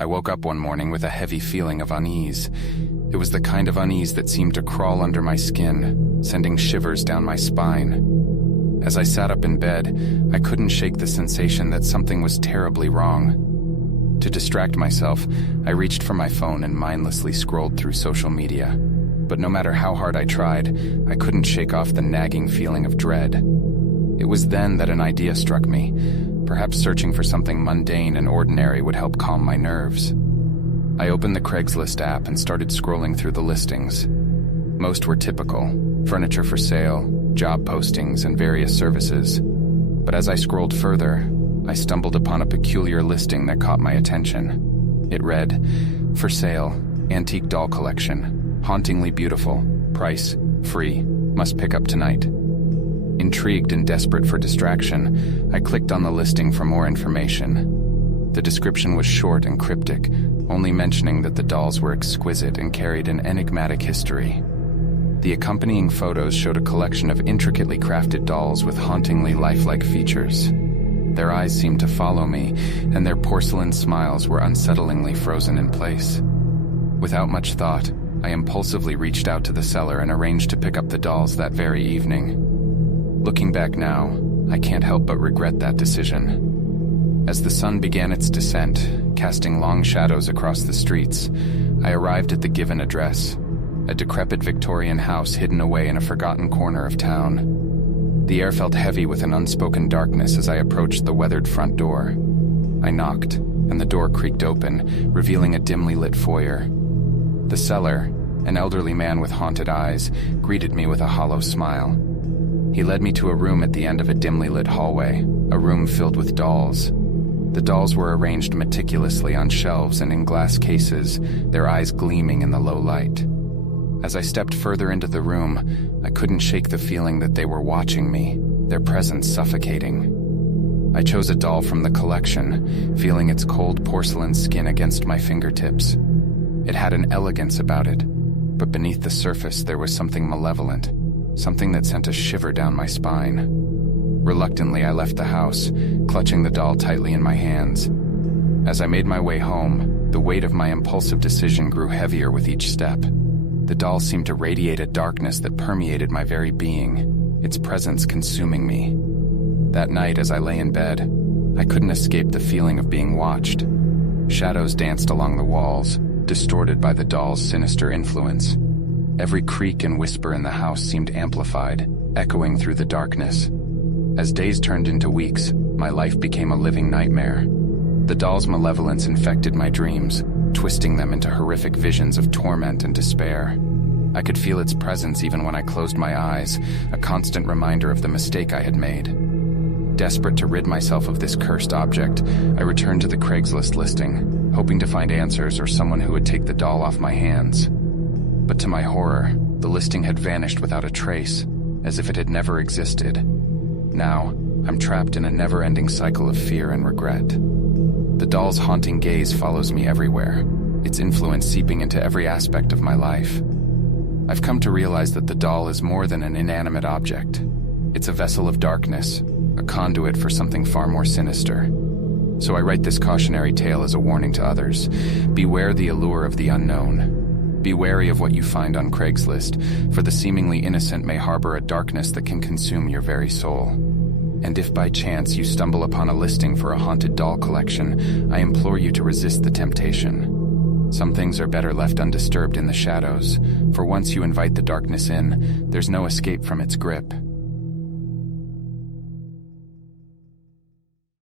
I woke up one morning with a heavy feeling of unease. It was the kind of unease that seemed to crawl under my skin, sending shivers down my spine. As I sat up in bed, I couldn't shake the sensation that something was terribly wrong. To distract myself, I reached for my phone and mindlessly scrolled through social media. But no matter how hard I tried, I couldn't shake off the nagging feeling of dread. It was then that an idea struck me. Perhaps searching for something mundane and ordinary would help calm my nerves. I opened the Craigslist app and started scrolling through the listings. Most were typical: furniture for sale, job postings, and various services. But as I scrolled further, I stumbled upon a peculiar listing that caught my attention. It read, "For sale, antique doll collection, hauntingly beautiful, price, free, must pick up tonight." Intrigued and desperate for distraction, I clicked on the listing for more information. The description was short and cryptic, only mentioning that the dolls were exquisite and carried an enigmatic history. The accompanying photos showed a collection of intricately crafted dolls with hauntingly lifelike features. Their eyes seemed to follow me, and their porcelain smiles were unsettlingly frozen in place. Without much thought, I impulsively reached out to the seller and arranged to pick up the dolls that very evening. Looking back now, I can't help but regret that decision. As the sun began its descent, casting long shadows across the streets, I arrived at the given address, a decrepit Victorian house hidden away in a forgotten corner of town. The air felt heavy with an unspoken darkness as I approached the weathered front door. I knocked, and the door creaked open, revealing a dimly lit foyer. The seller, an elderly man with haunted eyes, greeted me with a hollow smile. He led me to a room at the end of a dimly lit hallway, a room filled with dolls. The dolls were arranged meticulously on shelves and in glass cases, their eyes gleaming in the low light. As I stepped further into the room, I couldn't shake the feeling that they were watching me, their presence suffocating. I chose a doll from the collection, feeling its cold porcelain skin against my fingertips. It had an elegance about it, but beneath the surface there was something malevolent, something that sent a shiver down my spine. Reluctantly, I left the house, clutching the doll tightly in my hands. As I made my way home, the weight of my impulsive decision grew heavier with each step. The doll seemed to radiate a darkness that permeated my very being, its presence consuming me. That night, as I lay in bed, I couldn't escape the feeling of being watched. Shadows danced along the walls, distorted by the doll's sinister influence. Every creak and whisper in the house seemed amplified, echoing through the darkness. As days turned into weeks, my life became a living nightmare. The doll's malevolence infected my dreams, twisting them into horrific visions of torment and despair. I could feel its presence even when I closed my eyes, a constant reminder of the mistake I had made. Desperate to rid myself of this cursed object, I returned to the Craigslist listing, hoping to find answers or someone who would take the doll off my hands. But to my horror, the listing had vanished without a trace, as if it had never existed. Now, I'm trapped in a never-ending cycle of fear and regret. The doll's haunting gaze follows me everywhere, its influence seeping into every aspect of my life. I've come to realize that the doll is more than an inanimate object. It's a vessel of darkness, a conduit for something far more sinister. So I write this cautionary tale as a warning to others. Beware the allure of the unknown. Be wary of what you find on Craigslist, for the seemingly innocent may harbor a darkness that can consume your very soul. And if by chance you stumble upon a listing for a haunted doll collection, I implore you to resist the temptation. Some things are better left undisturbed in the shadows, for once you invite the darkness in, there's no escape from its grip.